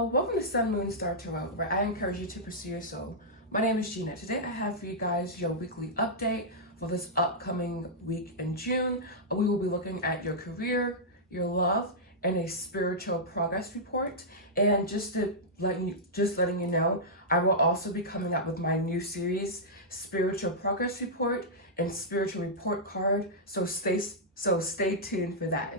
Hello, welcome to Sun, Moon, Star Tarot, where I encourage you to pursue your soul. My name is Gina. Today I have for you guys your weekly update for this upcoming week in June. We will be looking at your career, your love, and a spiritual progress report. And just letting you know, I will also be coming up with my new series, Spiritual Progress Report and Spiritual Report Card. So stay tuned for that,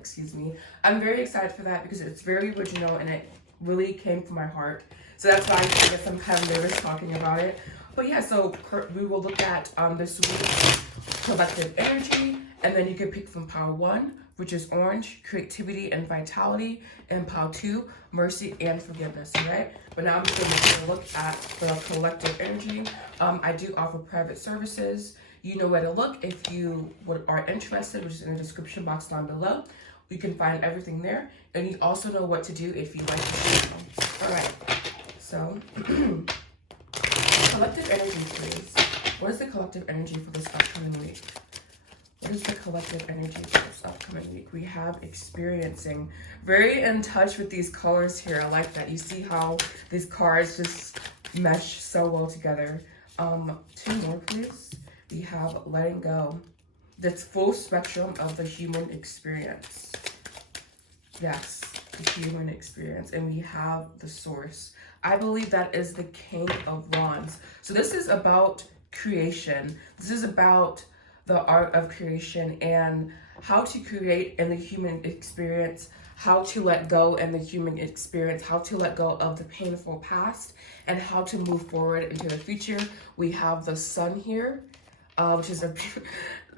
I'm very excited for that because it's very original and it really came from my heart. So that's why I guess I'm kind of nervous talking about it. But yeah, so we will look at this week's collective energy, and then you can pick from Power 1, which is orange, creativity and vitality, and Power 2, mercy and forgiveness, all right? But now I'm just going to take a look at the collective energy. I do offer private services. You know where to look if you are interested, which is in the description box down below. You can find everything there, and you also know what to do if you like to. All right, so collective energy, please. What is the collective energy for this upcoming week? What is the collective energy for this upcoming week? We have experiencing. Very in touch with these colors here. I like that. You see how these cards just mesh so well together. Two more, please. We have letting go. That's full spectrum of the human experience. Yes, the human experience. And we have the source. I believe that is the King of Wands. So this is about creation. This is about the art of creation and how to create in the human experience, how to let go in the human experience, how to let go of the painful past, and how to move forward into the future. We have the sun here, which is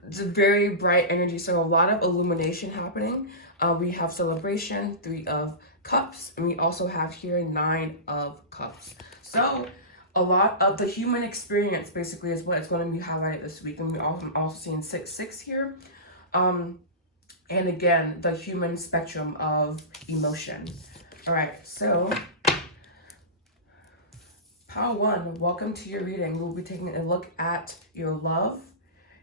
it's a very bright energy, so a lot of illumination happening. We have celebration, 3 of cups, and we also have here 9 of cups. So a lot of the human experience basically is what is going to be highlighted this week. And I'm also seeing 6-6 here. And again, the human spectrum of emotion. All right, so Power 1, welcome to your reading. We'll be taking a look at your love,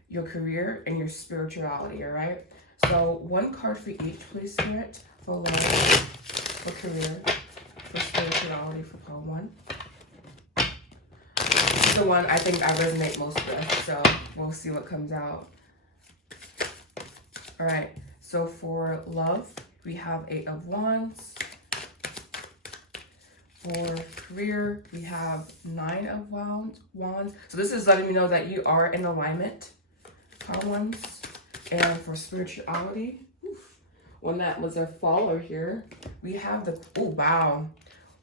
your career, and your spirituality, all right? So 1 card for each, please, Spirit, for love, for career, for spirituality, for Power 1. This is the one I think I resonate most with, so we'll see what comes out. All right, so for love, we have 8 of Wands. For career, we have 9 of wands. So this is letting me know that you are in alignment, Power Ones. And for spirituality, one that was a follower here, we have the, oh,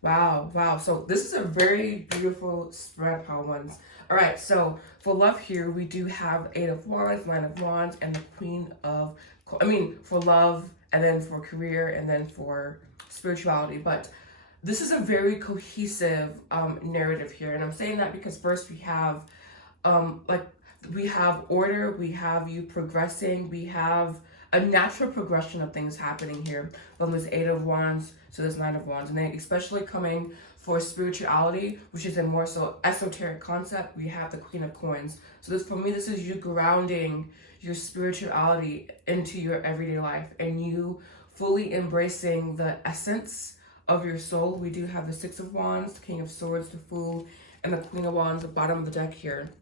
wow. So this is a very beautiful spread, Power Ones. All right, so for love here, we do have 8 of Wands, 9 of Wands, and the Queen of, for love, and then for career, and then for spirituality. But this is a very cohesive narrative here. And I'm saying that because first we have, we have order, we have you progressing, we have a natural progression of things happening here. From this 8 of Wands to this 9 of Wands. And then especially coming for spirituality, which is a more so esoteric concept, we have the Queen of Coins. So this, for me, this is you grounding your spirituality into your everyday life and you fully embracing the essence of your soul. We do have the 6 of Wands, the King of Swords, the Fool, and the Queen of Wands at the bottom of the deck here.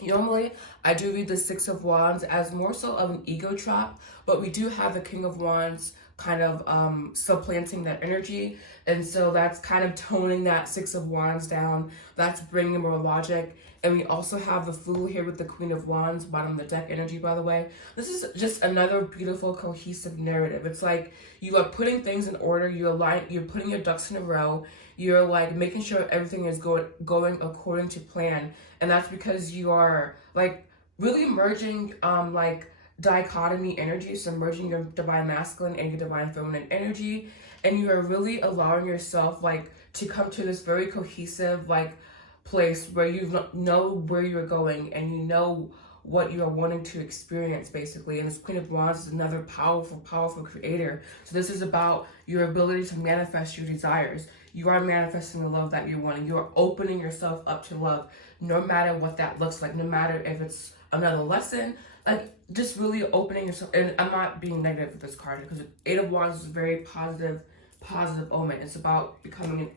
Normally, I do read the 6 of Wands as more so of an ego trap, but we do have the King of Wands kind of supplanting that energy. And so that's kind of toning that 6 of Wands down. That's bringing more logic. And we also have the Fool here with the Queen of Wands, bottom of the deck energy, by the way. This is just another beautiful, cohesive narrative. It's like you are putting things in order. You're putting your ducks in a row. You're like making sure everything is going according to plan. And that's because you are like really merging like dichotomy energy. So merging your divine masculine and your divine feminine energy. And you are really allowing yourself like to come to this very cohesive like place where you know where you're going and you know what you are wanting to experience, basically. And this Queen of Wands is another powerful creator. So this is about your ability to manifest your desires. You are manifesting the love that you're wanting. You are opening yourself up to love, no matter what that looks like, no matter if it's another lesson, like just really opening yourself. And I'm not being negative with this card because 8 of Wands is a very positive positive omen. It's about becoming an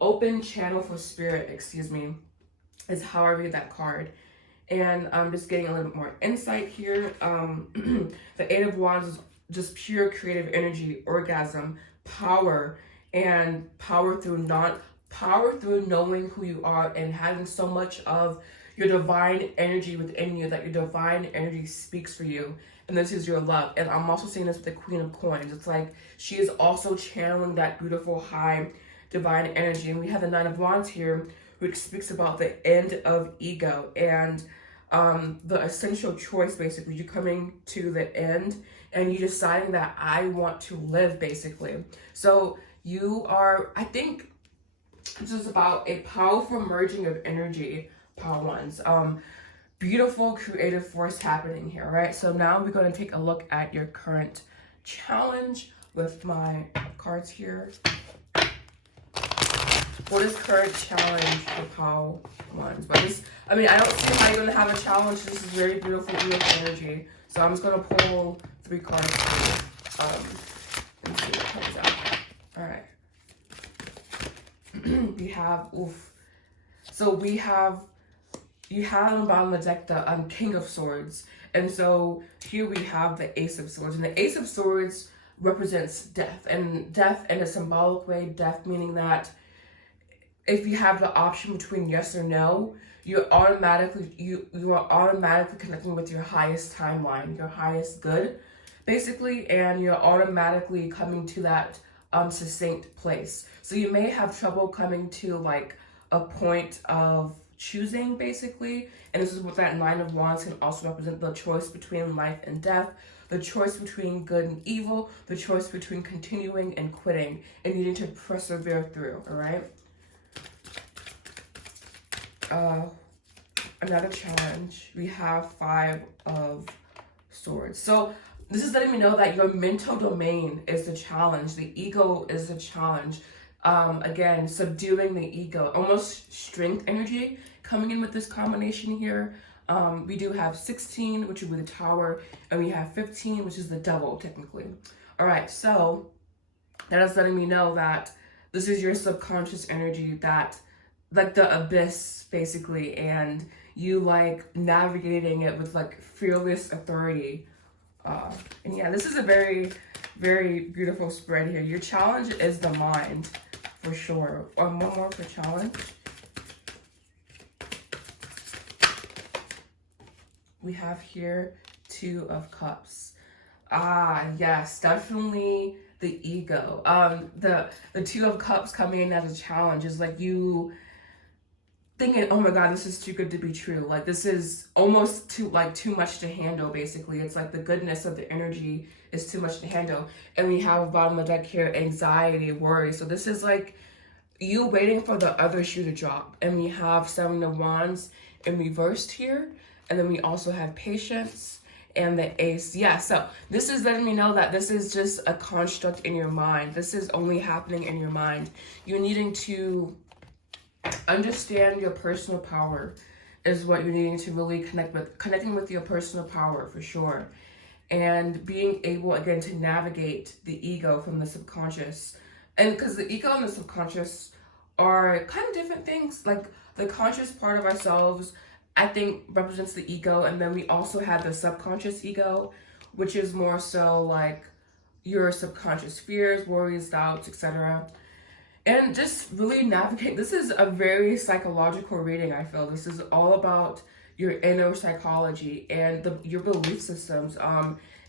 open channel for spirit, excuse me, is how I read that card. And I'm just getting a little bit more insight here. The Eight of Wands is just pure creative energy, orgasm, power, and power through knowing who you are and having so much of your divine energy within you that your divine energy speaks for you. And this is your love. And I'm also seeing this with the Queen of Coins. It's like she is also channeling that beautiful high divine energy. And we have the Nine of Wands here, which speaks about the end of ego and the essential choice, basically. You're coming to the end and you're deciding that I want to live, basically. So you are, I think this is about a powerful merging of energy, Power Ones. Beautiful creative force happening here, right? So now we're going to take a look at your current challenge with my cards here. What is current challenge for Power Ones? But this, I mean, I don't see how you're going to have a challenge. This is very beautiful, beautiful energy. So I'm just going to pull 3 cards here, and see what comes out. All right. We have, so we have, you have on the bottom of the deck the King of Swords. And so here we have the Ace of Swords. And the Ace of Swords represents death. And death in a symbolic way, death meaning that if you have the option between yes or no, you are automatically connecting with your highest timeline, your highest good, basically, and you're automatically coming to that succinct place. So you may have trouble coming to like a point of choosing, basically, and this is what that Nine of Wands can also represent: the choice between life and death, the choice between good and evil, the choice between continuing and quitting, and needing to persevere through. All right. Another challenge. We have 5 of Swords. So this is letting me know that your mental domain is the challenge. The ego is the challenge. Again, subduing the ego, almost strength energy coming in with this combination here. We do have 16, which would be the Tower, and we have 15, which is the Devil, technically. All right, so that is letting me know that this is your subconscious energy, that like the abyss, basically, and you like navigating it with like fearless authority. And yeah, this is a very, very beautiful spread here. Your challenge is the mind, for sure. One more for challenge. We have here 2 of Cups. Ah, yes, definitely the ego. The 2 of Cups coming in as a challenge is like you thinking, oh my God, this is too good to be true. Like this is almost too much to handle, basically. It's like the goodness of the energy is too much to handle. And we have bottom of the deck here, anxiety, worry. So this is like you waiting for the other shoe to drop. And we have 7 of Wands in reversed here. And then we also have patience and the Ace. Yeah, so this is letting me know that this is just a construct in your mind. This is only happening in your mind. You're needing to understand your personal power is what you're needing to really connecting with your personal power, for sure. And being able, again, to navigate the ego from the subconscious. And because the ego and the subconscious are kind of different things. Like the conscious part of ourselves, I think, represents the ego. And then we also have the subconscious ego, which is more so like your subconscious fears, worries, doubts, etc. And just really navigate. This is a very psychological reading, I feel. This is all about your inner psychology and your belief systems,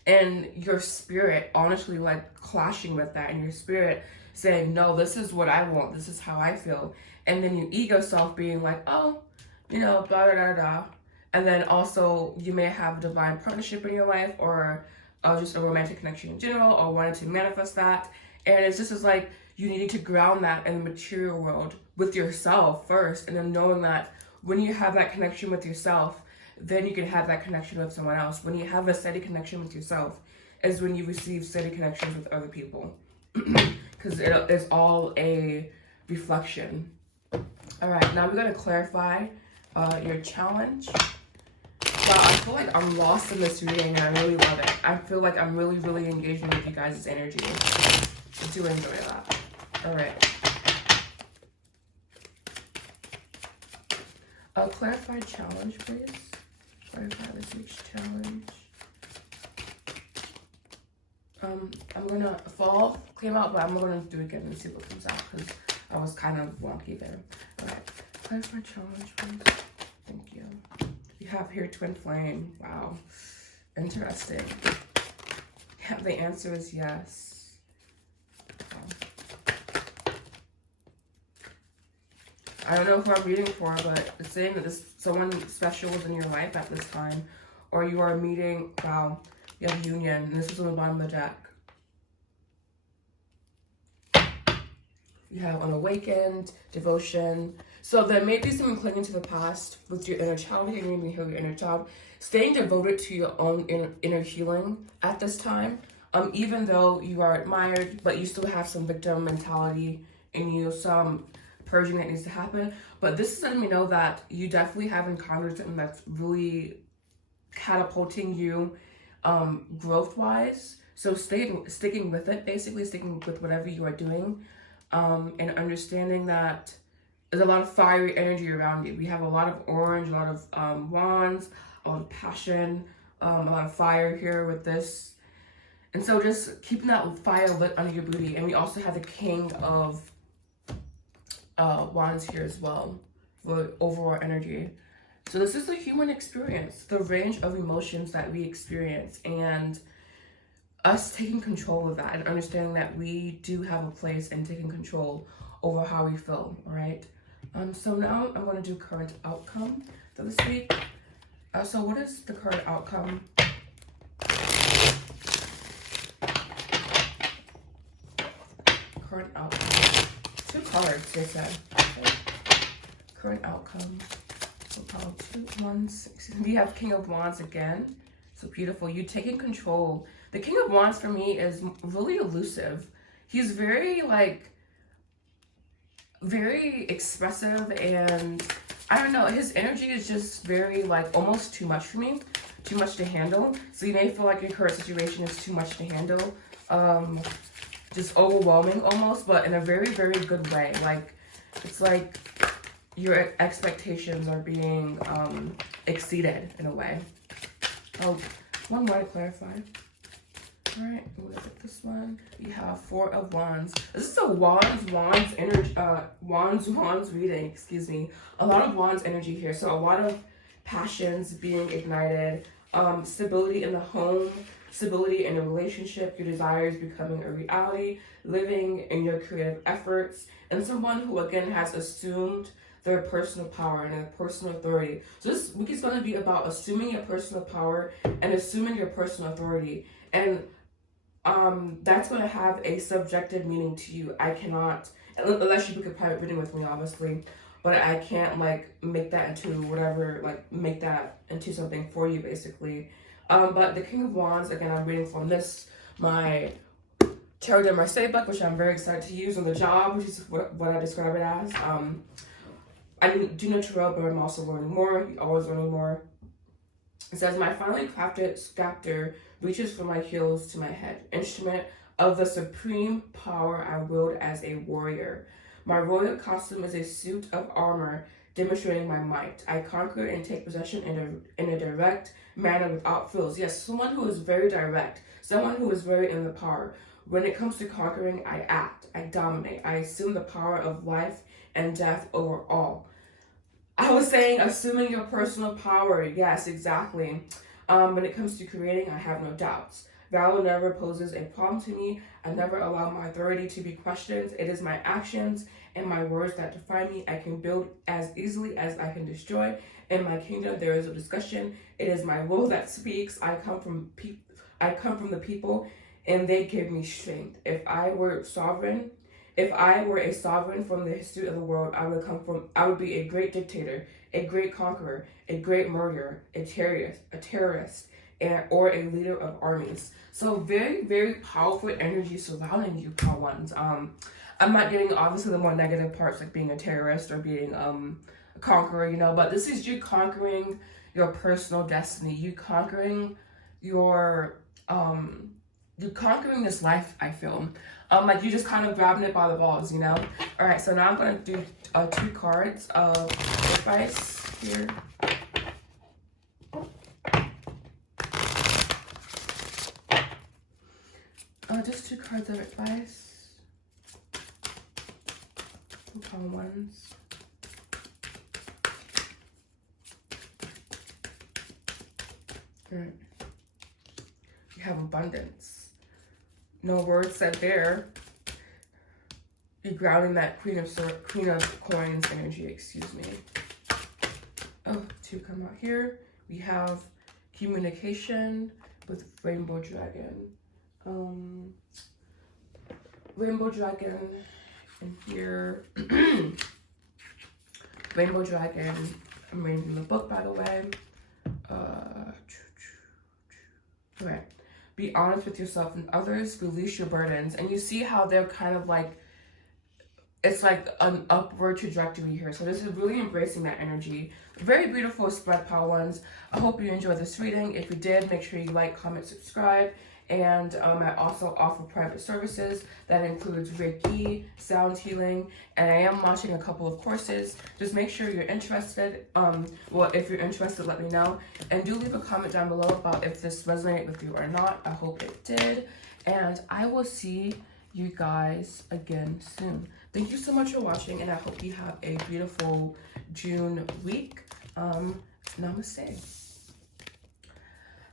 and your spirit honestly like clashing with that, and your spirit saying, no, this is what I want, this is how I feel. And then your ego self being like, oh, you know, blah, blah, blah, blah. And then also you may have a divine partnership in your life, or just a romantic connection in general, or wanting to manifest that. And it's just as like, you need to ground that in the material world with yourself first, and then knowing that when you have that connection with yourself, then you can have that connection with someone else. When you have a steady connection with yourself is when you receive steady connections with other people. Because it's all a reflection. All right, now we're going to clarify your challenge. Wow, I feel like I'm lost in this reading, and I really love it. I feel like I'm really, really engaging with you guys' energy. do enjoy that. All right. A clarified challenge, please. Clarify this week's challenge. I'm gonna fall came out, but I'm gonna do it again and see what comes out because I was kind of wonky there. All right. Clarify challenge, please. Thank you. You have here twin flame. Wow. Interesting. Yeah, the answer is yes. I don't know who I'm reading for, but it's saying that this someone special is in your life at this time, or you are meeting. Wow, you have union, and this is on the bottom of the deck. You have unawakened, devotion. So there may be someone clinging to the past with your inner child here. You may hear your inner child staying devoted to your own inner healing at this time. Even though you are admired, but you still have some victim mentality in you, some purging that needs to happen. But this is letting me know that you definitely have encountered something that's really catapulting you growth-wise. So sticking with it, basically sticking with whatever you are doing, and understanding that there's a lot of fiery energy around you. We have a lot of orange, a lot of wands, a lot of passion, a lot of fire here with this. And so just keeping that fire lit under your booty. And we also have the King of Wands here as well for overall energy. So this is the human experience, the range of emotions that we experience, and us taking control of that and understanding that we do have a place in taking control over how we feel, all right? So now I'm going to do current outcome for this week. So what is the current outcome? Current outcome. 2 cards, they said. Okay. Current outcome. So 2 wands. We have King of Wands again. So beautiful. You taking control. The King of Wands for me is really elusive. He's very very expressive, and I don't know, his energy is just very almost too much for me. Too much to handle. So you may feel like your current situation is too much to handle. Just overwhelming almost, but in a very, very good way. It's like your expectations are being exceeded in a way. Oh, one more to clarify. All right, we'll look at this one. We have 4 of Wands. This is a Wands energy, Wands reading, excuse me. A lot of Wands energy here. So a lot of passions being ignited, stability in the home, stability in a relationship, your desires becoming a reality, living in your creative efforts, and someone who again has assumed their personal power and their personal authority. So this week is going to be about assuming your personal power and assuming your personal authority. And that's going to have a subjective meaning to you. I cannot, unless you book a private reading with me, obviously, but I can't make that into whatever, make that into something for you, basically. But the King of Wands, again, I'm reading from my Tarot de Marseille book, which I'm very excited to use on the job, which is what I describe it as. I do know tarot, but I'm also learning more. You're always learning more. It says, my finely crafted scepter reaches from my heels to my head, instrument of the supreme power I wield as a warrior. My royal costume is a suit of armor demonstrating my might. I conquer and take possession in a direct manner without frills. Yes, someone who is very direct, someone who is very in the power. When it comes to conquering, I act, I dominate, I assume the power of life and death over all. I was saying assuming your personal power. Yes, exactly. When it comes to creating, I have no doubts. Valor never poses a problem to me. I never allow my authority to be questioned. It is my actions and my words that define me. I can build as easily as I can destroy. In my kingdom, there is a discussion. It is my will that speaks. I come from the people, and they give me strength. If I were a sovereign from the history of the world, I would be a great dictator, a great conqueror, a great murderer, a terrorist, or a leader of armies. So very, very powerful energy surrounding you, Power Ones. I'm not getting obviously the more negative parts like being a terrorist or being a conqueror, but this is you conquering your personal destiny, you conquering your you're conquering this life, I feel. Like you just kind of grabbing it by the balls, you know? All right, so now I'm going to do 2 cards of advice here. Just 2 cards of advice. 2 common ones. All right. You have abundance. No words said there. You're grounding that Queen of Coins energy, excuse me. Oh, 2 come out here. We have communication with Rainbow Dragon. Rainbow Dragon in here. Rainbow Dragon. I'm reading the book, by the way. Okay. Be honest with yourself and others. Release your burdens. And you see how they're kind of like, it's like an upward trajectory here. So this is really embracing that energy. Very beautiful spread, pile ones. I hope you enjoyed this reading. If you did, make sure you like, comment, subscribe. And I also offer private services that includes Reiki, sound healing, and I am launching a couple of courses. Just make sure you're interested. Well, if you're interested, let me know. And do leave a comment down below about if this resonated with you or not. I hope it did. And I will see you guys again soon. Thank you so much for watching, and I hope you have a beautiful June week. Namaste.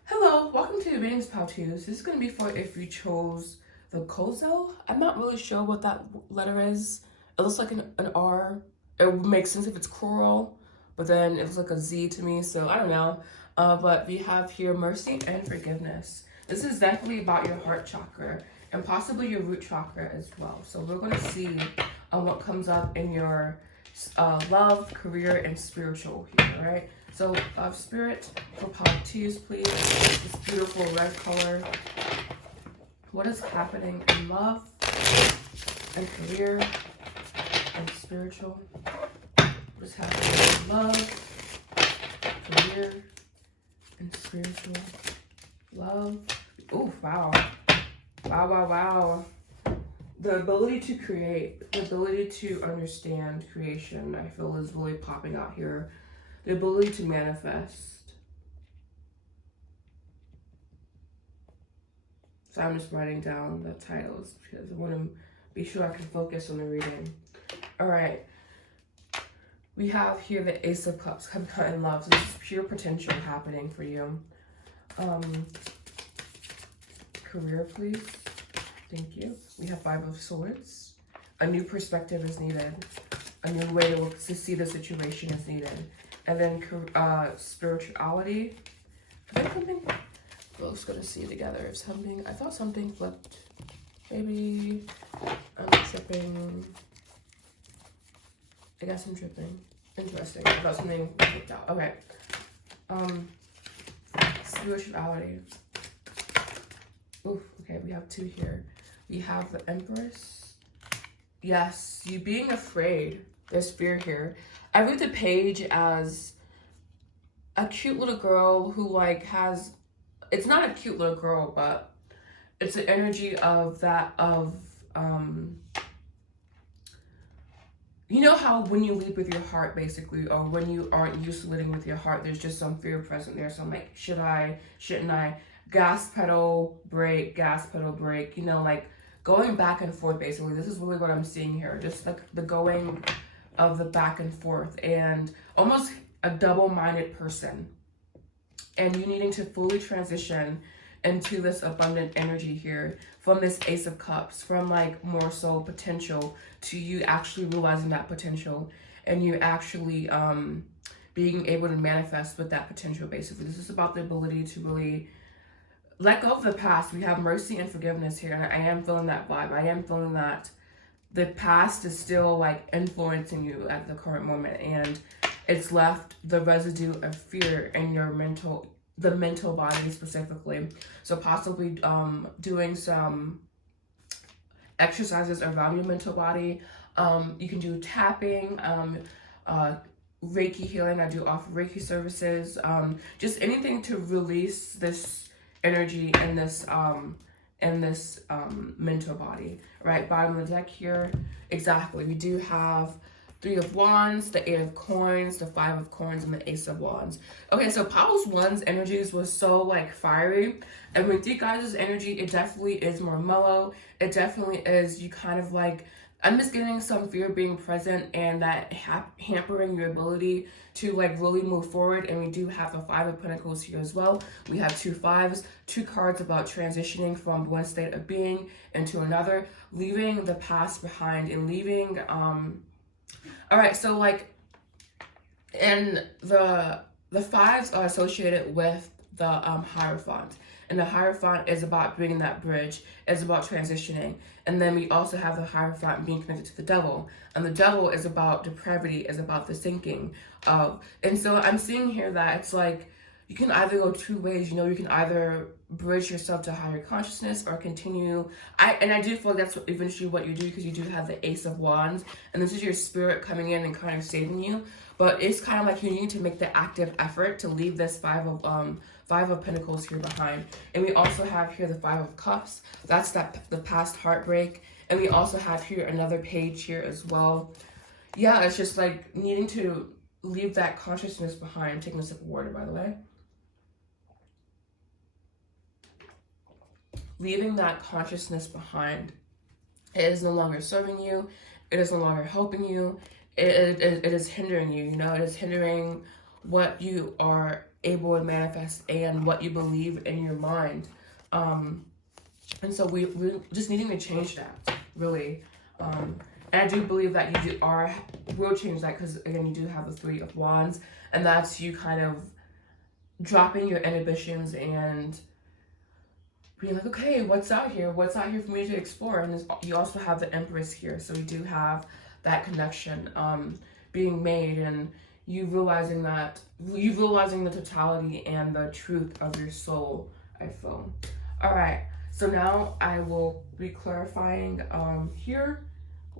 Hello, welcome to the Readings Pal 2. This is going to be for if you chose the Kozo. I'm not really sure what that letter is. It looks like an R. It would make sense if it's coral, but then it looks like a Z to me, so I don't know. But we have here mercy and forgiveness. This is definitely about your heart chakra and possibly your root chakra as well. So we're going to see what comes up in your love, career, and spiritual here, all right? So, Spirit, for pile 2s, please. This beautiful red color. What is happening in love and career and spiritual? What is happening in love, career, and spiritual? Love. Oh, wow. Wow, wow, wow. The ability to create, the ability to understand creation, I feel is really popping out here. The ability to manifest. So I'm just writing down the titles because I want to be sure I can focus on the reading. All right. We have here the Ace of Cups, come in love. So this is pure potential happening for you. Career, please. Thank you. We have 5 of Swords. A new perspective is needed. A new way to see the situation is needed. And then spirituality. I think something we're just gonna see together. If something, I thought something flipped. Maybe I'm tripping. I guess I'm tripping. Interesting. I thought something flipped out. Okay. Spirituality. Oof. Okay, we have 2 here. We have the Empress. Yes, you being afraid. There's fear here. I read the page as a cute little girl who like has, it's not a cute little girl, but it's the energy of that, you know how when you lead with your heart basically, or when you aren't used to leading with your heart, there's just some fear present there. So I'm like, should I, shouldn't I? Gas pedal, brake, gas pedal, brake, you know, like going back and forth basically. This is really what I'm seeing here. Just like the going of the back and forth and almost a double-minded person. And you needing to fully transition into this abundant energy here from this Ace of Cups, from like more so potential to you actually realizing that potential and you actually being able to manifest with that potential basically. This is about the ability to really let go of the past. We have mercy and forgiveness here, and I am feeling that vibe. I am feeling that the past is still like influencing you at the current moment, and it's left the residue of fear in your the mental body specifically. So possibly doing some exercises around your mental body. You can do tapping, Reiki healing. I do offer Reiki services. Just anything to release this energy and this in this mentor body, right? Bottom of the deck here, exactly. We do have 3 of Wands, the 8 of Coins, the 5 of Coins, and the Ace of Wands. Okay, so Paul's Wands energies was so like fiery, and with you guys' energy, it definitely is more mellow. It definitely is, you kind of like, I'm just getting some fear being present and that hampering your ability to like really move forward. And we do have the 5 of Pentacles here as well. We have 2 5s, 2 cards about transitioning from one state of being into another, leaving the past behind and leaving, all right, so like, and the 5s are associated with the Hierophant. And the Hierophant is about bringing that bridge, is about transitioning. And then we also have the Hierophant being connected to the devil. And the devil is about depravity, is about the sinking of. And so I'm seeing here that it's like, you can either go 2 ways, you know, you can either bridge yourself to higher consciousness or continue. I do feel like that's eventually what you do, because you do have the Ace of Wands, and this is your spirit coming in and kind of saving you. But it's kind of like you need to make the active effort to leave this 5 of Pentacles here behind. And we also have here the 5 of Cups. That's the past heartbreak. And we also have here another page here as well. Yeah, it's just like needing to leave that consciousness behind. I'm taking a sip of water, by the way. Leaving that consciousness behind. It is no longer serving you. It is no longer helping you. It is hindering you, you know. It is hindering what you are able to manifest and what you believe in your mind. And so we're just needing to change that, really. And I do believe that you will change that, because again, you do have the 3 of Wands, and that's you kind of dropping your inhibitions and being like, okay, what's out here? What's out here for me to explore? And you also have the Empress here. So we do have that connection being made, and you realizing the totality and the truth of your soul, I feel. All right. So now I will be clarifying here.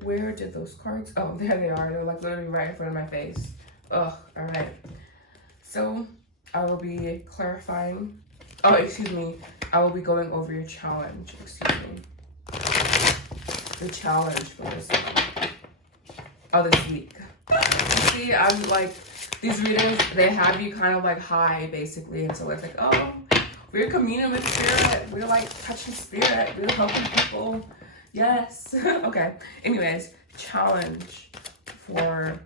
Where did those cards? Oh, there they are. They're like literally right in front of my face. Ugh. All right. So I will be clarifying. Oh, excuse me. I will be going over your challenge. Excuse me. The challenge for this week. See, I'm like, these readings, they have you kind of like high, basically. And so it's like, oh, we're communing with spirit. We're like touching spirit. We're helping people. Yes. Okay. Anyways, challenge for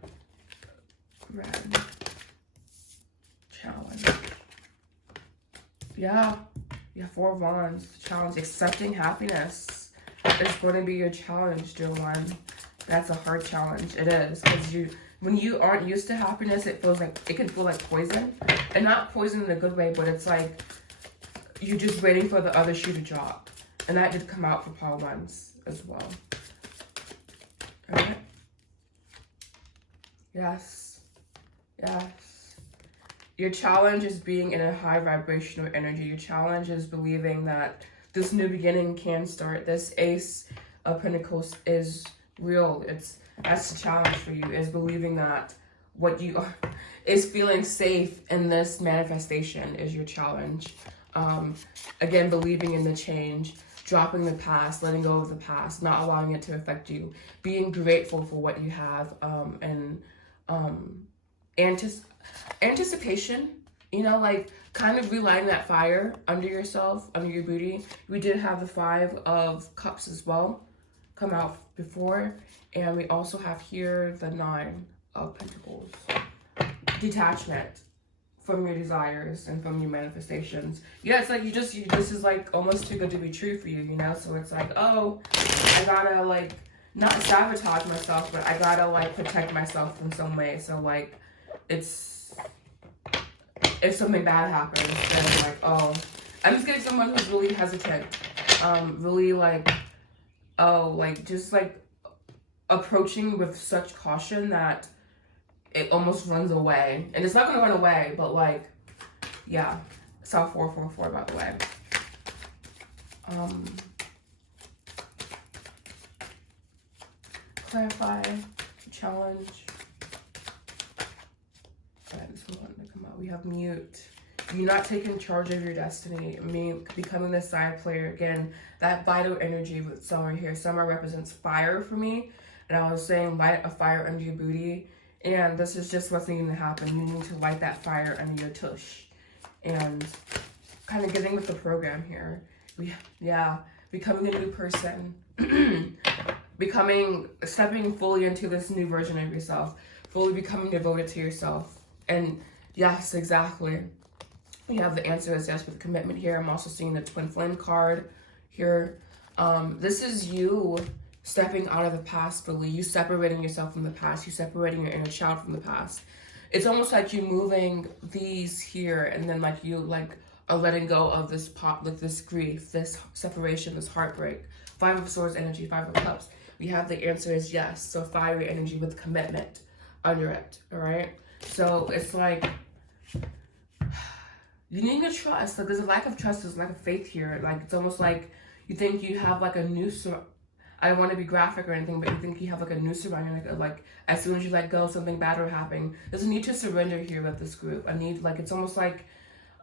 red. Challenge. Yeah. 4 of Wands. Challenge. Accepting happiness is going to be your challenge, dear one. That's a hard challenge. It is. Because when you aren't used to happiness, it can feel like poison. And not poison in a good way, but it's like you're just waiting for the other shoe to drop. And that did come out for Paul Wands as well. Alright? Yes. Yes. Your challenge is being in a high vibrational energy. Your challenge is believing that this new beginning can start. This Ace of Pentacles is real. That's the challenge for you, is believing that what you are is feeling safe in this manifestation is your challenge. Again, believing in the change, dropping the past, letting go of the past, not allowing it to affect you, being grateful for what you have, and anticipation, you know, like kind of relighting that fire under yourself, under your booty. We did have the 5 of Cups as well come out before, and we also have here the 9 of Pentacles. Detachment from your desires and from your manifestations. Yeah, it's like this is like almost too good to be true for you, you know? So it's like, oh, I gotta like not sabotage myself, but I gotta like protect myself in some way. So like it's, if something bad happens, then like, oh, I'm just getting someone who's really hesitant, really like, oh, like just like approaching with such caution that it almost runs away. And it's not going to run away, but like, yeah. Saw 444, by the way. Clarify, challenge. Alright, this one wanted to come out. We have mute. You're not taking charge of your destiny. Becoming the side player. Again, that vital energy with summer here. Summer represents fire for me. And I was saying light a fire under your booty. And this is just what's needing to happen. You need to light that fire under your tush. And kind of getting with the program here. Becoming a new person. Stepping fully into this new version of yourself. Fully becoming devoted to yourself. And yes, exactly. We have the answer is yes with commitment here. I'm also seeing the twin flame card here. This is you stepping out of the past fully. You separating yourself from the past. You separating your inner child from the past. It's almost like you moving these here, and then like you like are letting go of this this grief, this separation, this heartbreak. 5 of Swords energy, 5 of Cups. We have the answer is yes. So fiery energy with commitment under it. All right. So it's like you need to trust. Like there's a lack of trust, there's a lack of faith here. Like it's almost like you think you have like a new I don't want to be graphic or anything, but you think you have like a noose around you, like as soon as you let go, something bad will happen. There's a need to surrender here with this group. It's almost like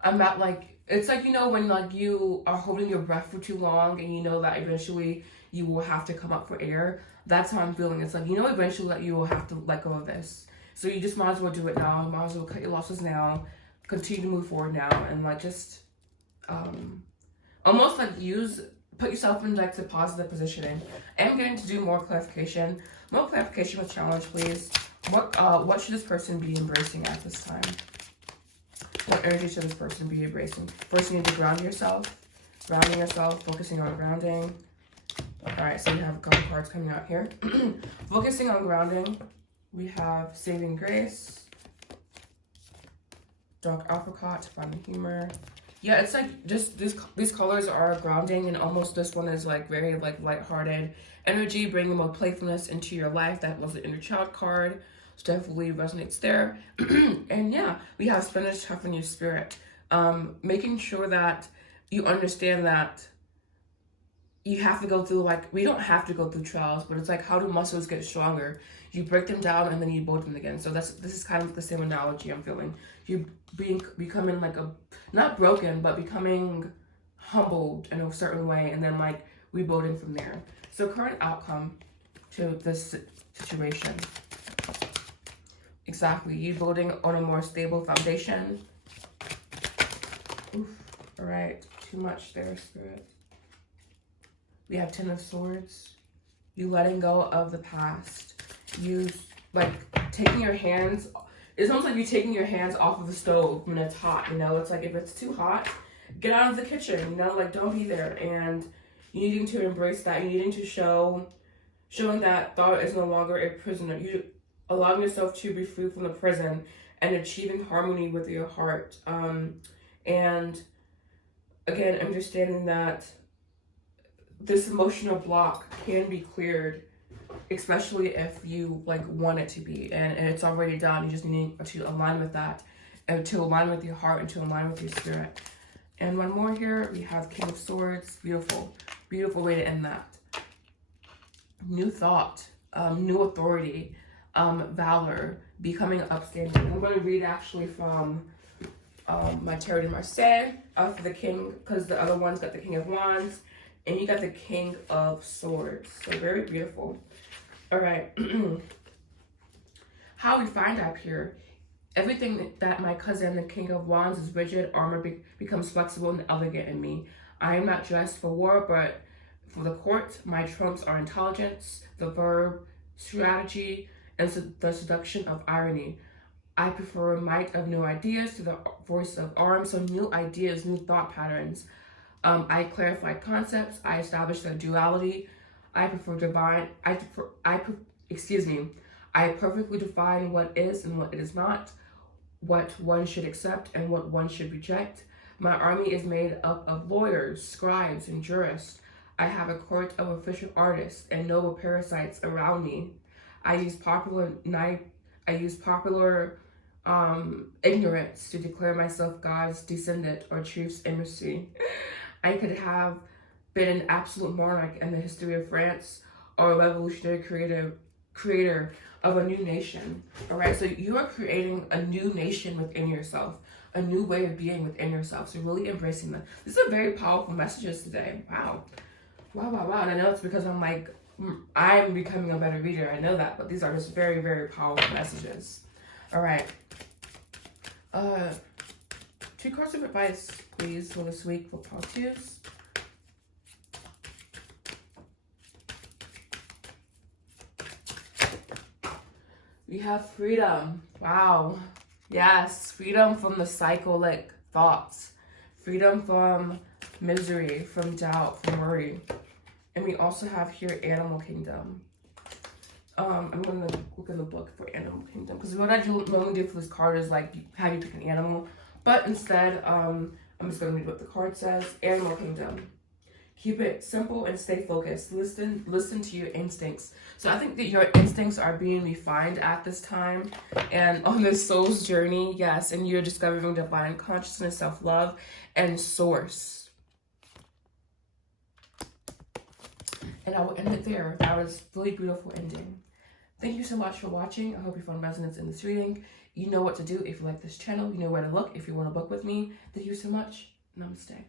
I'm not like, it's like, you know, when like you are holding your breath for too long and you know that eventually you will have to come up for air. That's how I'm feeling. It's like, you know, eventually that you will have to let go of this. So you just might as well do it now. You might as well cut your losses now. Continue to move forward now, and like just almost like put yourself in like the positive positioning. I'm going to do more clarification with challenge, please. What should this person be embracing at this time? What energy should this person be embracing? First, you need to grounding yourself, focusing on grounding. All right, so we have a couple cards coming out here. Focusing on grounding, we have saving grace, dark apricot, fun humor. Yeah, it's like just these colors are grounding, and almost this one is like very like lighthearted energy, bringing more playfulness into your life. That was the inner child card, which definitely resonates there. And yeah, we have spinach toughen your spirit, making sure that you understand that you have to go through, like, we don't have to go through trials, but it's like, how do muscles get stronger? You break them down and then you build them again. So this is kind of the same analogy I'm feeling. You becoming like not broken, but becoming humbled in a certain way, and then like rebuilding from there. So current outcome to this situation. Exactly, you building on a more stable foundation. Oof. All right, too much there, Spirit. We have 10 of Swords. You letting go of the past. You like taking your hands. It's almost like you taking your hands off of the stove when it's hot. You know, it's like if it's too hot, get out of the kitchen. You know, like don't be there. And you needing to embrace that. You needing to showing that thought is no longer a prisoner. You allowing yourself to be free from the prison and achieving harmony with your heart. And again, understanding that this emotional block can be cleared, especially if you like want it to be, and it's already done. You just need to align with that, and to align with your heart, and to align with your spirit. And one more here, we have King of Swords. Beautiful, beautiful way to end that. New thought, new authority, valor, becoming upstanding. I'm going to read actually from my Tarot de Marseille for the King, because the other one's got the King of Wands, and you got the King of Swords. So very beautiful. All right. How we find out here, everything that my cousin, the King of Wands, is rigid, armor becomes flexible and elegant in me. I am not dressed for war, but for the court. My trumps are intelligence, the verb, strategy, and the seduction of irony. I prefer might of new ideas to the voice of arms, so new ideas, new thought patterns. I clarify concepts. I establish the duality. I perfectly define what is and what it is not, what one should accept and what one should reject. My army is made up of lawyers, scribes, and jurists. I have a court of official artists and noble parasites around me. I use popular ignorance to declare myself God's descendant or truth's emissary. I could have been an absolute monarch in the history of France, or a revolutionary creator of a new nation. All right, so you are creating a new nation within yourself. a new way of being within yourself. So really embracing them. These are very powerful messages today. Wow. And I know it's because I'm becoming a better reader. I know that, but these are just very, very powerful messages. All right. 2 cards of advice, please, for this week for part 2s. We have freedom. Wow. Yes, freedom from the cyclic thoughts. Freedom from misery, from doubt, from worry. And we also have here Animal Kingdom. I'm going to look in the book for Animal Kingdom, because what I normally do for this card is like have you pick an animal. But instead, I'm just going to read what the card says. Animal Kingdom. Keep it simple and stay focused. Listen to your instincts. So I think that your instincts are being refined at this time and on this soul's journey. Yes, and you're discovering divine consciousness, self-love, and source. And I will end it there. That was a really beautiful ending. Thank you so much for watching. I hope you found resonance in this reading. You know what to do if you like this channel. You know where to look if you want to book with me. Thank you so much. Namaste.